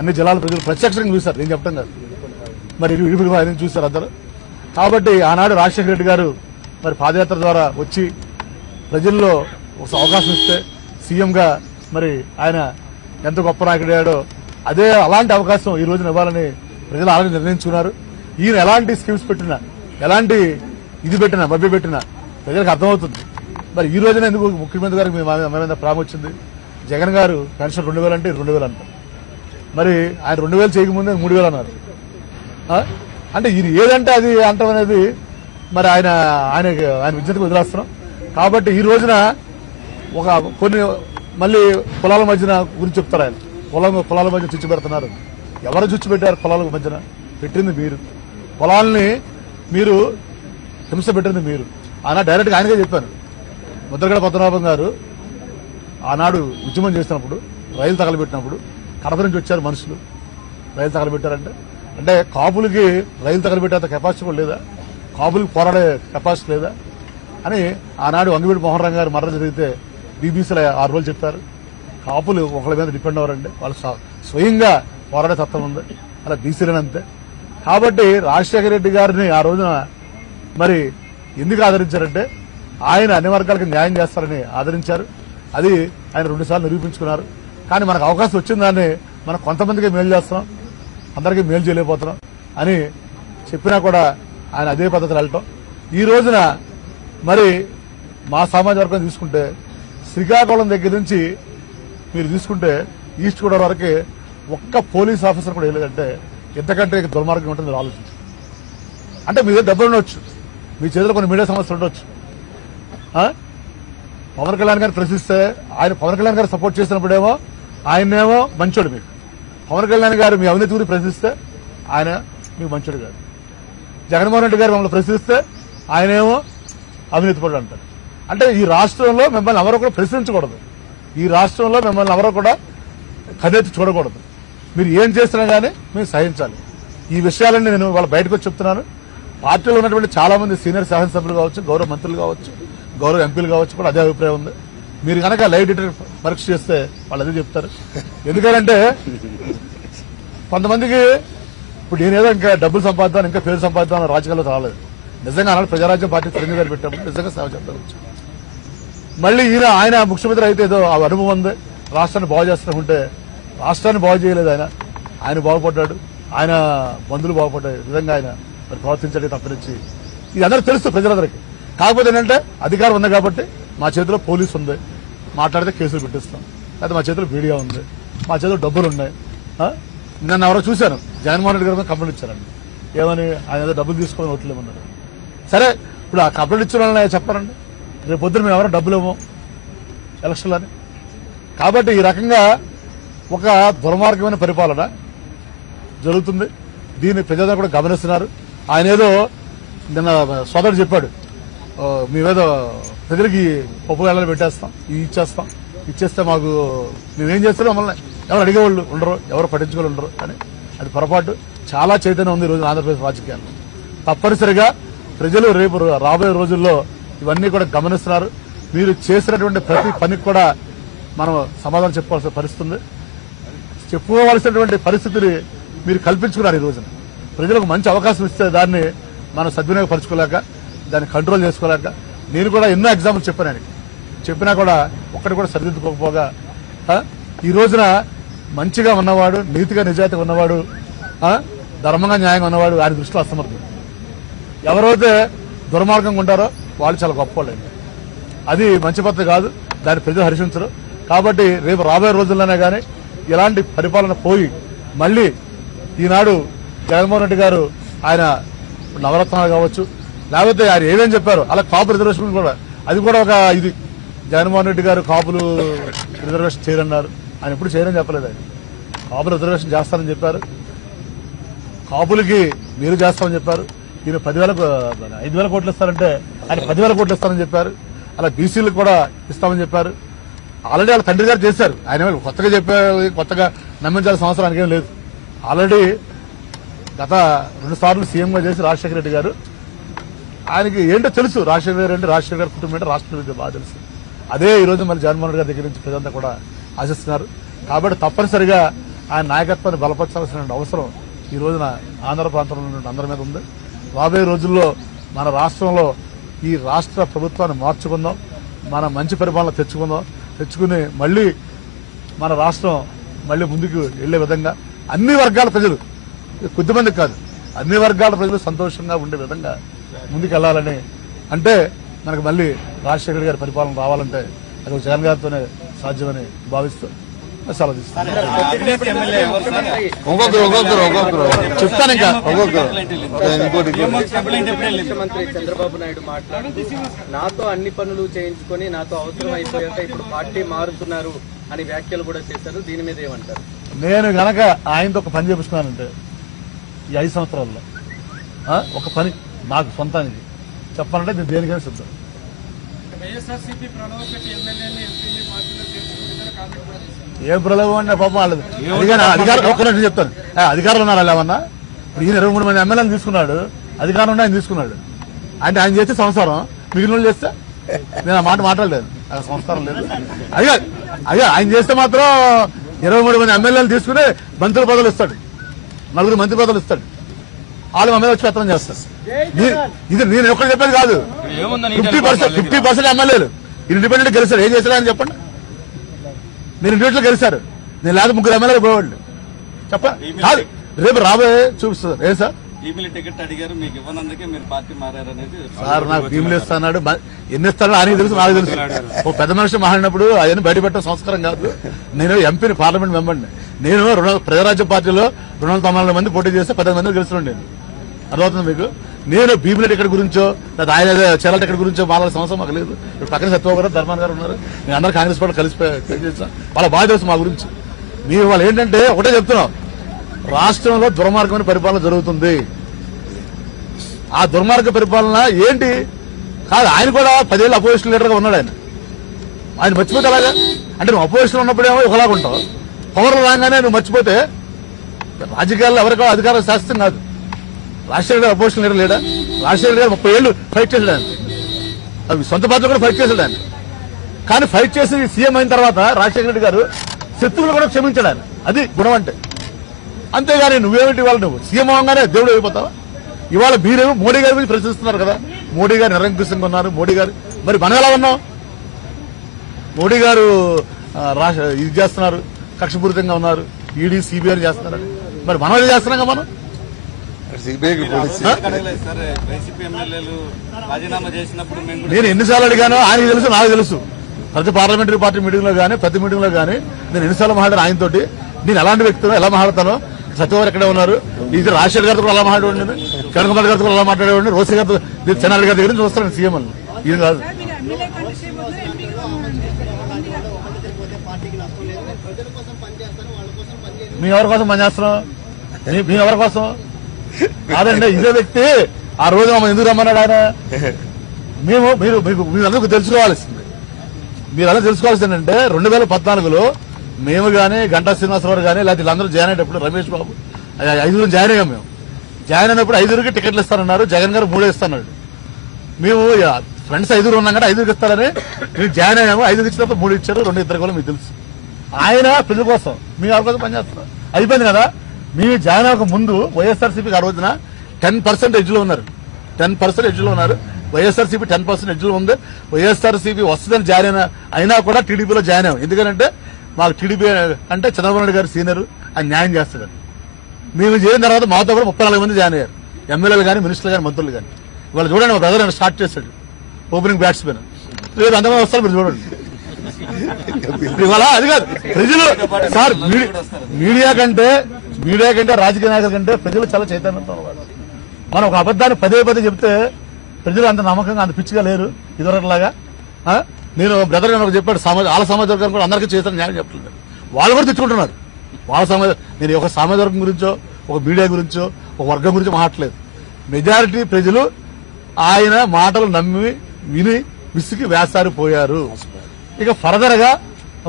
అన్ని జిల్లాల ప్రజలు ప్రత్యక్షంగా చూశారు. నేను చెప్పడం కాదు. మరి ఇరు- ఇరువురు ఆయన చూశారు అందరూ. కాబట్టి ఆనాడు రాజశేఖర రెడ్డి గారు మరి పాదయాత్ర ద్వారా వచ్చి ప్రజల్లో ఒక అవకాశం ఇస్తే సీఎంగా మరి ఆయన ఎంత గొప్ప నాయకుడయ్యాడో అదే అలాంటి అవకాశం ఈ రోజున ఇవ్వాలని ప్రజలు ఆలోచన నిర్ణయించుకున్నారు. ఈయన ఎలాంటి స్కీమ్స్ పెట్టినా ఎలాంటి ఇది పెట్టినా మభ్య పెట్టినా ప్రజలకు అర్థమవుతుంది. మరి ఈ రోజున ఎందుకు ముఖ్యమంత్రి గారికి మా మీద ప్రేమ వచ్చింది? జగన్ గారు పెన్షన్ రెండు వేలు అంటే రెండు వేలు అంటారు. మరి ఆయన రెండు వేలు చేయకముందే మూడు వేలు అన్నారు. అంటే ఇది ఏదంటే అది అంటాం అనేది మరి ఆయన ఆయన ఆయన విద్యకు వదిలేస్తున్నాం. కాబట్టి ఈ రోజున ఒక కొన్ని మళ్ళీ కులాల మధ్యన గురించి చెప్తారు ఆయన. కులం కులాల మధ్య చుచ్చు పెడుతున్నారు. ఎవరు చుచ్చు పెట్టారు కులాల మధ్యన? పెట్టింది మీరు. కులాలని మీరు హింస పెట్టింది మీరు. ఆనాడు డైరెక్ట్గా ఆయనగా చెప్పాను. ముద్రగడ పద్మనాభం గారు ఆనాడు ఉద్యమం చేసినప్పుడు రైలు తగలబెట్టినప్పుడు కడప నుంచి వచ్చారు మనుషులు. రైలు తగలబెట్టారంటే. అంటే కాపులకి రైలు తగలబెట్టేంత కెపాసిటీ కూడా లేదా? కాపులకి పోరాడే కెపాసిటీ లేదా? అని ఆనాడు వంగవీడి మోహన్ రావు గారు మరణం జరిగితే బీబీసీలో ఆరు రోజులు చెప్పారు. కాపులు ఒకళ్ళ మీద డిపెండ్ అవ్వరండి. వాళ్ళు స్వయంగా పోరాడే తత్వం ఉంది. అలా బీసీలనంతే కాబట్టి రాజశేఖర రెడ్డి గారిని ఆ రోజున మరి ఎందుకు ఆదరించారంటే ఆయన అన్ని వర్గాలకు న్యాయం చేస్తారని ఆదరించారు. అది ఆయన రెండుసార్లు నిరూపించుకున్నారు. కానీ మనకు అవకాశం వచ్చిందాన్ని మనం కొంతమందికి మేలు చేస్తున్నాం అందరికీ మేలు చేయలేకపోతున్నాం అని చెప్పినా కూడా ఆయన అదే పద్ధతిలో వెళ్ళటం. ఈ రోజున మరి మా సామాజిక వర్గం తీసుకుంటే శ్రీకాకుళం దగ్గర నుంచి మీరు తీసుకుంటే ఈస్ట్ గోదావరి వరకు ఒక్క పోలీస్ ఆఫీసర్ కూడా వేయలేదంటే ఎంతకంటే దుర్మార్గం ఉంటుంది మీరు ఆలోచించు అంటే మీ దగ్గర డబ్బులు ఉండొచ్చు మీ చేతిలో కొన్ని మీడియా సమస్యలు ఉండొచ్చు. పవన్ కళ్యాణ్ గారిని ప్రశ్నిస్తే ఆయన పవన్ కళ్యాణ్ గారు సపోర్ట్ చేసినప్పుడేమో ఆయనేమో మంచోడు మీకు. పవన్ కళ్యాణ్ గారు మీ అవినీతి గురించి ప్రశ్నిస్తే ఆయన మీకు మంచోడు కాదు. జగన్మోహన్ రెడ్డి గారు మమ్మల్ని ప్రశ్నిస్తే ఆయనేమో అవినీతి పడు అంటారు. అంటే ఈ రాష్ట్రంలో మిమ్మల్ని ఎవరో కూడా ప్రశ్నించకూడదు. ఈ రాష్ట్రంలో మిమ్మల్ని ఎవరో కూడా కదెత్తి చూడకూడదు. మీరు ఏం చేసినా గానీ మీరు సహించాలి. ఈ విషయాలన్నీ నేను వాళ్ళ బయటకు వచ్చి చెప్తున్నాను. పార్టీలో ఉన్నటువంటి చాలా మంది సీనియర్ శాసనసభ్యులు కావచ్చు గౌరవ మంత్రులు కావచ్చు గౌరవ ఎంపీలు కావచ్చు కూడా అదే అభిప్రాయం ఉంది. మీరు కనుక లైవ్ డిటెక్టర్ పరీక్ష చేస్తే వాళ్ళు అదే చెప్తారు. ఎందుకంటే కొంతమందికి ఇప్పుడు నేనేదో ఇంకా డబ్బులు సంపాదిద్దాను ఇంకా పేరు సంపాదిద్దాం రాజకీయాల్లో రాలేదు. నిజంగా అన్నాడు ప్రజారాజ్యం పార్టీ చిరంజీవి గారు పెట్టాము. నిజంగా సేవ చేద్దాం మళ్ళీ ఈయన ఆయన ముఖ్యమంత్రి అయితే ఏదో ఆ అనుభవం ఉంది. రాష్ట్రాన్ని బాగు చేస్తుంటే రాష్ట్రాన్ని బాగు చేయలేదు ఆయన. ఆయన బాగుపడ్డాడు. ఆయన బంధువులు బాగుపడ్డాడు విధంగా ఆయన మరి ప్రవర్తించడానికి తప్పనిచ్చి. ఇది అందరూ తెలుసు ప్రజలందరికీ. కాకపోతే ఏంటంటే అధికారం ఉంది కాబట్టి మా చేతిలో పోలీసు ఉంది. మాట్లాడితే కేసులు పెట్టిస్తాం. లేదా మా చేతిలో మీడియా ఉంది. మా చేతిలో డబ్బులు ఉన్నాయి. నన్ను ఎవరో చూశాను. జగన్మోహన్ రెడ్డి గారి మీద కంప్లైంట్ ఇచ్చారండి. ఏమని ఆయన ఏదో డబ్బులు తీసుకొని ఓట్లు సరే ఇప్పుడు ఆ కంప్లైంట్ ఇచ్చిన వాళ్ళని చెప్పారండి. రేపు పొద్దున మేము ఎవరో డబ్బులు ఇవ్వం ఎలక్షన్లని. కాబట్టి ఈ రకంగా ఒక దుర్మార్గమైన పరిపాలన జరుగుతుంది. దీన్ని ప్రజలందరూ కూడా గమనిస్తున్నారు. ఆయన ఏదో నిన్న సోదరుడు చెప్పాడు. మీ మీద ప్రజలకి పప్పు వేళలు పెట్టేస్తాం ఇది ఇచ్చేస్తాం. ఇచ్చేస్తే మాకు మేమేం చేస్తారో మమ్మల్ని? ఎవరు అడిగేవాళ్ళు ఉండరు ఎవరు పట్టించుకోవాలి ఉండరు అని అది పొరపాటు. చాలా చైతన్యం ఉంది ఈరోజు రోజు ఆంధ్రప్రదేశ్ రాజకీయాల్లో. తప్పనిసరిగా ప్రజలు రేపు రాబోయే రోజుల్లో ఇవన్నీ కూడా గమనిస్తున్నారు. మీరు చేసినటువంటి ప్రతి పనికి కూడా మనం సమాధానం చెప్పుకోవాల్సిన పరిస్థితి ఉంది. చెప్పుకోవాల్సినటువంటి పరిస్థితిని మీరు కల్పించుకున్నారు ఈ రోజున. ప్రజలకు మంచి అవకాశం ఇస్తే దాన్ని మనం సద్వినియోగపరచుకోలేక దాన్ని కంట్రోల్ చేసుకోలేక నేను కూడా ఎన్నో ఎగ్జాంపుల్ చెప్పాను ఆయనకి. చెప్పినా కూడా ఒక్కటి కూడా సరిదిద్దుకోకపోగా ఈ రోజున మంచిగా ఉన్నవాడు నీతిగా నిజాయితీ ఉన్నవాడు ధర్మంగా న్యాయంగా ఉన్నవాడు ఆయన దృష్టిలో అసమర్థుడు ఎవరైతే దుర్మార్గంగా ఉంటారో వాళ్ళు చాలా గొప్పవాళ్ళండి అది మంచి పద్ధతి కాదు దాన్ని ప్రజలు హర్షించరు. కాబట్టి రేపు రాబోయే రోజుల్లోనే కానీ ఇలాంటి పరిపాలన పోయి మళ్ళీ ఈనాడు జగన్మోహన్ రెడ్డి గారు ఆయన నవరత్నాలు కావచ్చు లేకపోతే ఆయన ఏమేమి చెప్పారు? అలా కాపు రిజర్వేషన్ కూడా. అది కూడా ఒక ఇది. జగన్మోహన్ రెడ్డి గారు కాపులు రిజర్వేషన్ చేయరన్నారు. ఆయన ఎప్పుడు చేయరని చెప్పలేదు ఆయన. కాపు రిజర్వేషన్ చేస్తారని చెప్పారు. కాపులకి మీరు చేస్తామని చెప్పారు. ఈయన పదివేల ఐదు వేల కోట్లు ఇస్తారంటే ఆయన పదివేల కోట్లు ఇస్తారని చెప్పారు. అలా బీసీలకు కూడా ఇస్తామని చెప్పారు. ఆల్రెడీ వాళ్ళ తండ్రి గారు చేశారు. ఆయన కొత్తగా చెప్పారు కొత్తగా నమ్మించాల్సిన అవసరానికి ఏం లేదు. ఆల్రెడీ గత రెండు సార్లు సీఎంగా చేసి రాజశేఖర రెడ్డి గారు ఆయనకి ఏంటో తెలుసు. రాజశేఖర్ గారు అంటే రాజశేఖర్ గారి కుటుంబం అంటే రాష్ట్ర గురించి బాగా తెలుసు. అదే ఈరోజు మళ్ళీ జగన్మోహన్ రెడ్డి గారి దగ్గర నుంచి ప్రజలంతా కూడా ఆశిస్తున్నారు. కాబట్టి తప్పనిసరిగా ఆయన నాయకత్వాన్ని బలపరచాల్సిన అవసరం ఈ రోజున ఆంధ్ర ప్రాంతంలో ఉన్న అందరి మీద ఉంది. రాబోయే రోజుల్లో మన రాష్ట్రంలో ఈ రాష్ట్ర ప్రభుత్వాన్ని మార్చుకుందాం. మన మంచి పరిపాలన తెచ్చుకుందాం. తెచ్చుకుని మళ్ళీ మన రాష్ట్రం మళ్ళీ ముందుకు వెళ్ళే విధంగా అన్ని వర్గాల ప్రజలు కొద్దిమంది కాదు అన్ని వర్గాల ప్రజలు సంతోషంగా ఉండే విధంగా ముందుకు వెళ్ళాలని అంటే మనకు మళ్ళీ రాజశేఖర్ గారి పరిపాలన రావాలంటే అది ఒక జగన్ గారితోనే సాధ్యమని భావిస్తూ సెలవు తీస్తాను ఒక్కొక్కరు ఒక్కొక్కరు ఒక్కొక్కరు. చెప్తాను ఇంకా. ఒక్కొక్కరు. ఇంకోటి ముఖ్యమంత్రి చంద్రబాబు నాయుడు మాట్లాడుతూ నాతో అన్ని పనులు చేయించుకొని నాతో అవసరం అయిపోయాక ఇప్పుడు పార్టీ మారుతున్నారు అని వ్యాఖ్యలు కూడా చేశారు. దీని మీద ఏమంటారు? నేను గనక ఆయనతో ఒక పని చేపిస్తున్నానంటే ఈ ఐదు సంవత్సరాల్లో ఆ, ఒక పని నాకు సొంతానికి. చెప్పాలంటే నేను దేనికైనా సిద్ధం. ఏం ప్రలోభం అంటే పాపం వాళ్ళది. అధికారం అధికారం ఒక్క నిమిషం చెప్తాను. అధికారులు ఉన్నారు ఏమన్నా ఇప్పుడు ఈయన ఇరవై మూడు మంది ఎమ్మెల్యేలు తీసుకున్నాడు. అధికారం ఉండి ఆయన తీసుకున్నాడు. అంటే ఆయన చేస్తే సంసారం మిగిలిన చేస్తే? నేను ఆ మాట మాట్లాడలేదు. సంస్కారం లేదు. అదిగా అదే ఆయన చేస్తే మాత్రం ఇరవై మూడు మంది ఎమ్మెల్యేలు తీసుకుని మంత్రి పదవులు ఇస్తాడు. నలుగురు మంత్రి పదవులు ఇస్తాడు. వాళ్ళు మా మీద వచ్చి పెత్తనం చేస్తారు నీ- ఇది నేను ఎక్కడ చెప్పేది కాదు. ఫిఫ్టీ పర్సెంట్ ఫిఫ్టీ పర్సెంట్ ఎమ్మెల్యేలు. ఇండిపెండెంట్ గెలిచారు ఏం చేశారు అని చెప్పండి. మీరు ఇండివిజువల్ గెలిచారు నేను లేదా ముగ్గురు ఎమ్మెల్యేలు పోయేవాళ్ళు. చెప్ప కాదు రేపు రాబోయే చూపిస్తారు ఏం సార్? ఈమెయిల్ టికెట్ అడిగారు. మీకు ఇవ్వనందుకే మీరు పార్టీ మారారనేది సార్ నాకు భీములు ఇస్తాడు ఎన్ని ఇస్తాడో ఆయనకి తెలుసు నాకు తెలుసు. ఓ పెద్ద మనిషి మాట్లాడినప్పుడు అవన్నీ బయటపెట్టే సంస్కారం కాదు. నేను ఎంపీని పార్లమెంట్ మెంబర్ని. నేను రుణ ప్రజారాజ్య పార్టీలో రెండు వందల తొంభై నాలుగు మంది పోటీ చేస్తే పది మంది గెలుస్తున్నాను నేను. అర్థమవుతుంది మీకు? నేను భీముల టికెట్ గురించో లేదా ఆయన చీరల టికెట్ గురించో మాట్లాడే సంవత్సరం మాకు లేదు. ఇప్పుడు పక్కన సత్యబాబు గారు ధర్మాన్ గారు ఉన్నారు. నేను అందరూ కాంగ్రెస్ పార్టీ కలిసి పే- చేస్తాం వాళ్ళ బాగా తెలుసు మా గురించి. మీరు వాళ్ళు ఏంటంటే ఒకటే చెప్తున్నాం. రాష్ట్రంలో దుర్మార్గమైన పరిపాలన జరుగుతుంది. ఆ దుర్మార్గ పరిపాలన ఏంటి? కాదు ఆయన కూడా పదేళ్ళు అపోజిషన్ లీడర్గా ఉన్నాడు ఆయన. ఆయన మర్చిపోతే అలాగా అంటే నువ్వు అపోజిషన్ ఉన్నప్పుడేమో ఒకలాగా ఉంటావు. పవర్లు రాగానే నువ్వు మర్చిపోతే రాజకీయాల్లో ఎవరికో అధికారం శాస్త్రం కాదు. రాజశేఖర గారు అపోజిషన్ లీడర్ లేడా? రాజశేఖర గారు ముప్పై ఏళ్ళు ఫైట్ చేశాడు అవి సొంత బాధ్యత కూడా ఫైట్ చేశాడు ఆయన. కానీ ఫైట్ చేసి సీఎం అయిన తర్వాత రాజశేఖర రెడ్డి గారు శత్రువులు కూడా క్షమించాడు అది గుణం అంటే. అంతేగాని నువ్వేమిటి వాళ్ళు నువ్వు? సీఎం అవగానే దేవుడు అయిపోతావా? ఇవాళ మీరేమో మోడీ గారి గురించి ప్రశ్నిస్తున్నారు కదా. మోడీ గారు నిరంకుశంగా ఉన్నారు. మోడీ గారు మరి మనం ఎలా ఉన్నాం? మోడీ గారు రాష్ట్ర ఇది చేస్తున్నారు. కక్షపూరితంగా ఉన్నారు. ఈడీ సిబిఐ చేస్తున్నారు. మరి మనం ఏం చేస్తున్నాం మనం? నేను ఎన్నిసార్లు అడిగానో ఆయనకి తెలుసు నాకు తెలుసు. ప్రతి పార్లమెంటరీ పార్టీ మీటింగ్లో కానీ ప్రతి మీటింగ్లో కానీ నేను ఎన్నిసార్లు మాట్లాడాను ఆయనతోటి. నేను ఎలాంటి వ్యక్తులు ఎలా మాట్లాడతానో సత్యవారు ఎక్కడే ఉన్నారు? ఇది రాజశేఖర్ గారితో కూడా అలా మాట్లాడేవాడిని కిరణ్ కుమార్ గారితో కూడా అలా మాట్లాడేవాడిని. రోసి గారితో నేను చెన్నారెడ్డి గారి దగ్గర నుంచి చూస్తాను సీఎం అని. ఇది కాదు. మీ ఎవరి కోసం పనిచేస్తున్నాం మీ ఎవరి కోసం? కాదండి ఇదే వ్యక్తి ఆ రోజు మమ్మల్ని ఎందుకు రమ్మన్నాడు ఆయన? మేము మీరు మీకు మీరందరూ తెలుసుకోవాల్సింది. మీరందరూ తెలుసుకోవాల్సింది ఏంటంటే రెండు వేల పద్నాలుగులో మేము కానీ గంటా శ్రీనివాసరావు కానీ లేకపోతే వీళ్ళందరూ జాయిన్ అయ్యేటప్పుడు రమేష్ బాబు ఐదుగురు జాయిన్ అయ్యాం మేము. జాయిన్ అయినప్పుడు ఐదుగురికి టికెట్లు ఇస్తానన్నారు జగన్ గారు మూడే ఇస్తాన్నాడు. మేము ఫ్రెండ్స్ ఐదుగురు ఉన్నాం కదా ఐదుగురికి ఇస్తారని మేము జాయిన్ అయ్యాము. ఐదుగురు ఇచ్చినప్పుడు మూడు ఇచ్చారు రెండు ఇద్దరు కూడా మీకు తెలుసు. ఆయన ప్రజల కోసం మీ ఎవరి కోసం పనిచేస్తున్నారు. అయిపోయింది కదా? మీ జాయిన్ అవ్వక ముందు వైఎస్ఆర్సీపీకి ఆ రోజున టెన్ పర్సెంట్ ఎడ్జ్లో ఉన్నారు. టెన్ పర్సెంట్ ఎడ్జ్లో ఉన్నారు. వైఎస్ఆర్సీపీ టెన్ పర్సెంట్ ఎడ్జ్లో ఉంది. వైఎస్ఆర్సీపీ వస్తుందని జాయిన్ అయినా అయినా కూడా టీడీపీలో జాయిన్ అయ్యాం. ఎందుకంటే మాకు టీడీపీ అంటే చంద్రబాబు నాయుడు గారు సీనియర్ ఆయన న్యాయం చేస్తారు. మేము చేరిన తర్వాత మాతో కూడా ముప్పై నాలుగు మంది జాయిన్ అయ్యారు. ఎమ్మెల్యేలు కానీ మినిస్టర్లు కానీ మంత్రులు కానీ ఇవాళ చూడండి మా బ్రదర్ స్టార్ట్ చేశాడు. Opening batsmen. రేపు అంతమంది వస్తారు మీరు చూడండి. ఇవాళ అది కాదు. ప్రజలు సార్ మీడియా కంటే మీడియా కంటే రాజకీయ నాయకుల కంటే ప్రజలు చాలా చైతన్యంతో ఉన్నారు. మనం ఒక అబద్దాన్ని పదే పదే చెప్తే ప్రజలు అంత నమ్మకంగా అంత పిచ్చిగా లేరు. ఇదివరకులాగా. నేను బ్రదర్ గారు చెప్పాడు సమాజ వాళ్ళ సమాజ వర్గం కూడా అందరికీ చేస్తాను న్యాయం చెప్పలేదు వాళ్ళు కూడా తెచ్చుకుంటున్నారు. వాళ్ళ సమాజ నేను ఒక సమాజ వర్గం గురించో ఒక మీడియా గురించో ఒక వర్గం గురించో మాట్లాడలేదు. మెజారిటీ ప్రజలు ఆయన మాటలు నమ్మి విని విసిగి వేస్తారు పోయారు. ఇక ఫర్దర్గా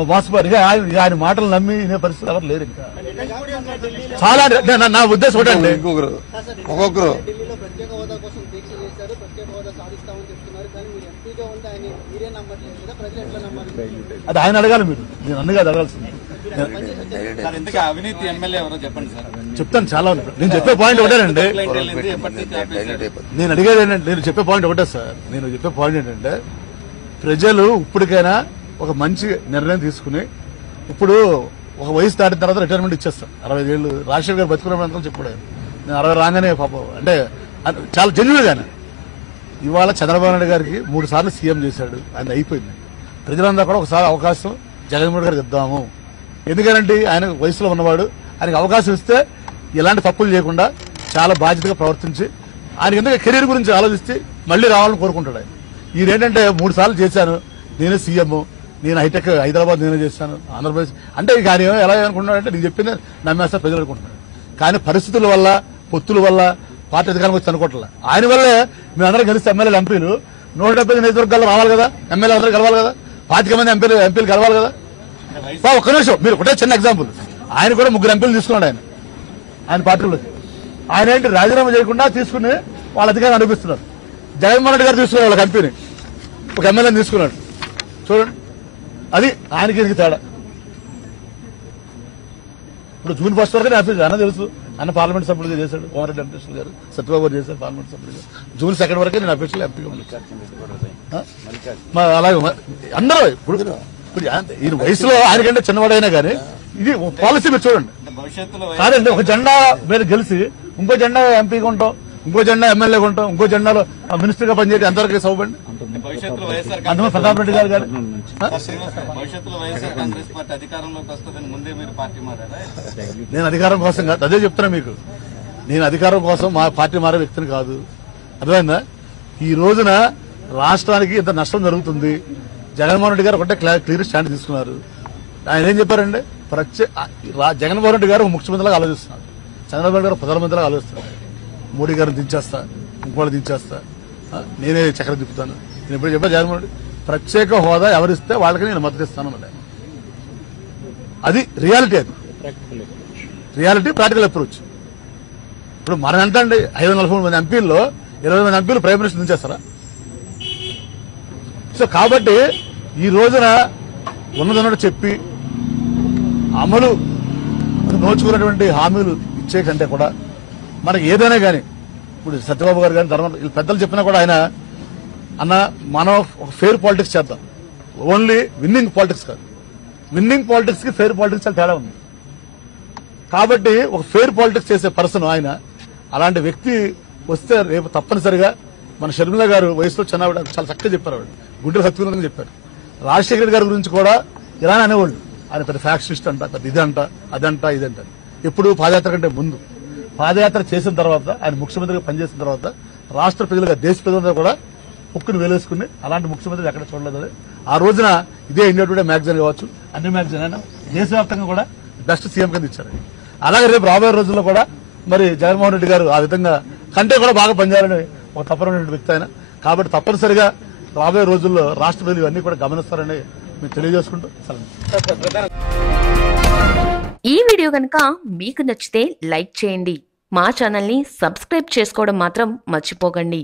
మోసపోయారు ఇక ఆయన మాటలు నమ్మి వినే పరిస్థితి ఎవరు లేరు ఇంకా. చాలా నా- ఉద్దేశం ఒకటండి ఇంకొకరు. ఒక్కొక్కరు. అది ఆయన అడగాలి మీరు. నేను అన్నగా అడగాల్సింది. సార్ ఇంతకీ అవినీతి ఎమ్మెల్యే ఎవరో చెప్పండి సార్. చెప్తాను చాలా నేను చెప్పే పాయింట్ ఒకటేనండి? నేను అడిగేది ఏంటంటే నేను చెప్పే పాయింట్ ఒకటే సార్. నేను చెప్పే పాయింట్ ఏంటంటే ప్రజలు ఇప్పటికైనా ఒక మంచి నిర్ణయం తీసుకుని ఇప్పుడు ఒక వయసు దాటిన తర్వాత రిటైర్మెంట్ ఇచ్చేస్తాను అరవై ఏళ్ళు రాజశేఖర్ గారు బతుకున్నప్పుడు చెప్పాడు నేను అరవై రాగానే పాపం. అంటే చాలా జెన్యున్ గానే. ఇవాళ చంద్రబాబు నాయుడు గారికి మూడు సార్లు సీఎం చేశాడు. ఆయన అయిపోయింది. ప్రజలందరూ కూడా ఒకసారి అవకాశం జగన్మోహన్ గారికి ఇద్దాము. ఎందుకంటే ఆయన వయసులో ఉన్నవాడు. ఆయనకి అవకాశం ఇస్తే ఎలాంటి తప్పులు చేయకుండా చాలా బాధ్యతగా ప్రవర్తించి ఆయన ఎందుకు కెరీర్ గురించి ఆలోచిస్తే మళ్ళీ రావాలని కోరుకుంటాడు ఆయన. ఈయనేంటంటే మూడు సార్లు చేశాను. నేనే సీఎం. నేను హైటెక్ హైదరాబాద్ నేనే చేశాను ఆంధ్రప్రదేశ్. అంటే ఇక ఆయన ఎలా అనుకుంటున్నాడంటే నేను చెప్పింది నమ్మేస్తా ప్రజలు అనుకుంటున్నాడు కానీ పరిస్థితుల వల్ల పొత్తుల వల్ల పార్టీ అధికారం వచ్చి అనుకోవట్లే. ఆయన వల్లే మేమందరం కలిసి ఎమ్మెల్యేలు ఎంపీలు. నూట డెబ్బై నియోజకవర్గాలు రావాలి కదా ఎమ్మెల్యే అందరూ కలవాలి కదా పాతిక మంది ఎంపీలు ఎంపీలు కలవాలి కదా. బా, ఒక్క నిమిషం మీరు ఒకటే చిన్న ఎగ్జాంపుల్ ఆయన కూడా ముగ్గురు ఎంపీలు తీసుకున్నాడు ఆయన. ఆయన పార్టీలో ఆయన ఏంటి రాజీనామా చేయకుండా తీసుకుని వాళ్ళ అధికారం అనిపిస్తున్నారు జగన్మోహన్ రెడ్డి గారు తీసుకున్నారు వాళ్ళ కంపెనీ. ఒక ఎమ్మెల్యేని తీసుకున్నాడు. చూడండి. అది ఆయనకి ఈయనకి తేడా? ఇప్పుడు జూన్ ఫస్ట్ వరకు ఆఫీస్ అన్న తెలుసు. అన్న పార్లమెంట్ సభ్యులుగా చేశాడు. కోమరెడ్డి వెంకటేశ్వర గారు సత్యబాబు గారు చేశారు పార్లమెంట్ సభ్యులుగా జూన్ సెకండ్ వరకే నేను అఫీషియల్ ఎంపీగా ఉన్నాను. మా అలాగే అందరూ ఇప్పుడు ఇప్పుడు. ఈయన వయసులో ఆయనకంటే చిన్నవాడైనా కానీ ఇది పాలసీ మీరు చూడండి. అంటే భవిష్యత్తులో కాదండి ఒక జెండా మీరు గెలిచి ఇంకో జెండా ఎంపీగా ఉంటాం ఇంకో జెండా ఎమ్మెల్యేగా ఉంటాం ఇంకో జెండాలో మినిస్టర్గా పనిచేయడం ఎంతవరకు సౌబండి భవిష్యత్తులో వైఎస్ఆర్ అందులో ప్రతాప్ రెడ్డి గారు గారు. భవిష్యత్తులో వైఎస్ఆర్ కాంగ్రెస్ పార్టీ అధికారంలోకి వస్తుందని ముందే మీరు పార్టీ మారారా? నేను అధికారం కోసం కాదు అదే చెప్తున్నా మీకు. నేను అధికారం కోసం మా పార్టీ మారే వ్యక్తిని కాదు. అర్థమైందా? ఈ రోజున రాష్ట్రానికి ఇంత నష్టం జరుగుతుంది. జగన్మోహన్ రెడ్డి గారు ఒకటే క్లా- క్లియర్ స్టాండ్ తీసుకున్నారు. ఆయన ఏం చెప్పారంటే ప్రత్యే రా- జగన్మోహన్ రెడ్డి గారు ముఖ్యమంత్రిలాగా ఆలోచిస్తున్నారు. చంద్రబాబు నాయుడు గారు ప్రధానమంత్రిలాగా ఆలోచిస్తున్నారు. మోడీ గారిని దించేస్తా ఇంకోటి దించేస్తా. నేనే చక్రం తిప్పుతాను. నేను ఇప్పుడు చెప్పాను జగన్మోహన్ రెడ్డి. ప్రత్యేక హోదా ఎవరిస్తే వాళ్ళకి నేను మద్దతిస్తాను అది రియాలిటీ అది. Reality practical approach. ఇప్పుడు మనం ఎంత అండి ఐదు వందల నలభై మూడు మంది ఎంపీల్లో ఇరవై మంది ఎంపీలు ప్రైమ్ మినిస్టర్ చేస్తారా సో కాబట్టి ఈ రోజున ఉన్నదన్నట్టు చెప్పి అమలు నోచుకున్నటువంటి హామీలు ఇచ్చే కంటే కూడా మనకి ఏదైనా కానీ ఇప్పుడు సత్యబాబు గారు కానీ ధర్మ వీళ్ళు పెద్దలు చెప్పినా కూడా ఆయన అన్న మనం ఫెయిర్ పాలిటిక్స్ చేద్దాం. ఓన్లీ విన్నింగ్ పాలిటిక్స్ కాదు. విన్నింగ్ పాలిటిక్స్కి ఫెయిర్ పాలిటిక్స్ చాలా తేడా ఉంది. కాబట్టి ఒక ఫెయిర్ పాలిటిక్స్ చేసే పర్సన్ ఆయన అలాంటి వ్యక్తి వస్తే రేపు తప్పనిసరిగా మన షర్మిల గారు వయసులో చిన్నవిడ చాలా చక్కగా చెప్పారు ఆవిడ గుడ్డలు హత్తుకున్నదని చెప్పారు. రాజశేఖర రెడ్డి గారి గురించి కూడా ఇలానే అనేవాళ్ళు. ఆయన పెద్ద ఫ్యాక్షనిస్ట్ అంట పెద్ద ఇదంట అదంట ఇదంట. ఎప్పుడు పాదయాత్ర కంటే ముందు. పాదయాత్ర చేసిన తర్వాత ఆయన ముఖ్యమంత్రిగా పనిచేసిన తర్వాత రాష్ట్ర ప్రజలుగా దేశ ప్రజలందరూ కూడా ముక్కును వేలేసుకుని అలాంటి ముఖ్యమంత్రి ఎక్కడ చూడలేదు ఆ రోజున ఇదే ఇండియా మ్యాగజైన్ కావచ్చు అన్ని మ్యాగజైన్ అయినా దేశవ్యాప్తంగా కూడా బెస్ట్ సీఎం కింద ఇచ్చారు. అలాగే రేపు రాబోయే రోజుల్లో కూడా మరి జగన్మోహన్ రెడ్డి గారు ఆ విధంగా కంటే కూడా బాగా పనిచేయాలని ఒక తప్పనటువంటి వ్యక్తి ఆయన. కాబట్టి తప్పనిసరిగా రాబోయే రోజుల్లో రాష్ట్ర ప్రజలు ఇవన్నీ కూడా గమనిస్తారని మేము తెలియజేసుకుంటూ ఈ వీడియో కనుక మీకు నచ్చితే లైక్ చేయండి. మా ఛానల్ని సబ్స్క్రైబ్ చేసుకోవడం మాత్రం మర్చిపోకండి.